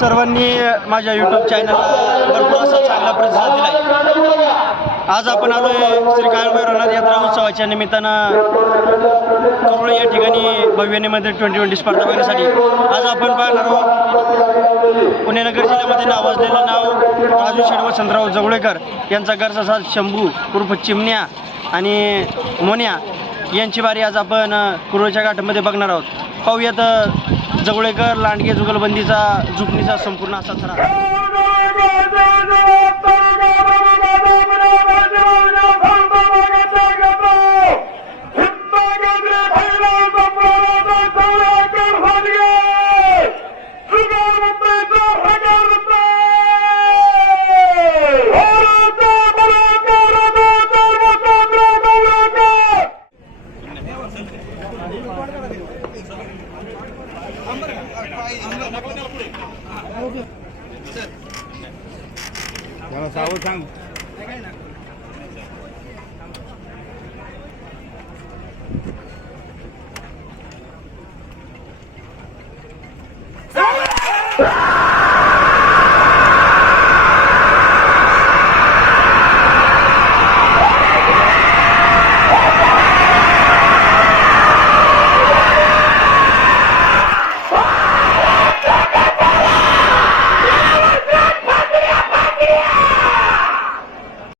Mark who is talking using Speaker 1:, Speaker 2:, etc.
Speaker 1: सर्वांनी माझ्या यूट्यूब चॅनलला भरपूर असा चांगला प्रतिसाद दिला आज आपण आलो आहे श्री काळभैरवनाथ यात्रा उत्सवाच्या निमित्तानं करुळ या ठिकाणी भव्यनेमध्ये ट्वेंटी ट्वेंटी स्पर्धा बघण्यासाठी. आज आपण पाहणार आहोत पुणे नगर जिल्ह्यामध्ये नावाजलेलं नाव राजू शेड संतराव जवळेकर यांचा घरचा साल शंभू उर्फ चिमण्या आणि मोन्या यांची बारी आज आपण अ, घाटामध्ये बघणार आहोत. पाहूयात जवळेकर लांडगे जुगलबंदीचा जुकणीचा संपूर्ण असा थरा
Speaker 2: जरा सावध सांग Ah!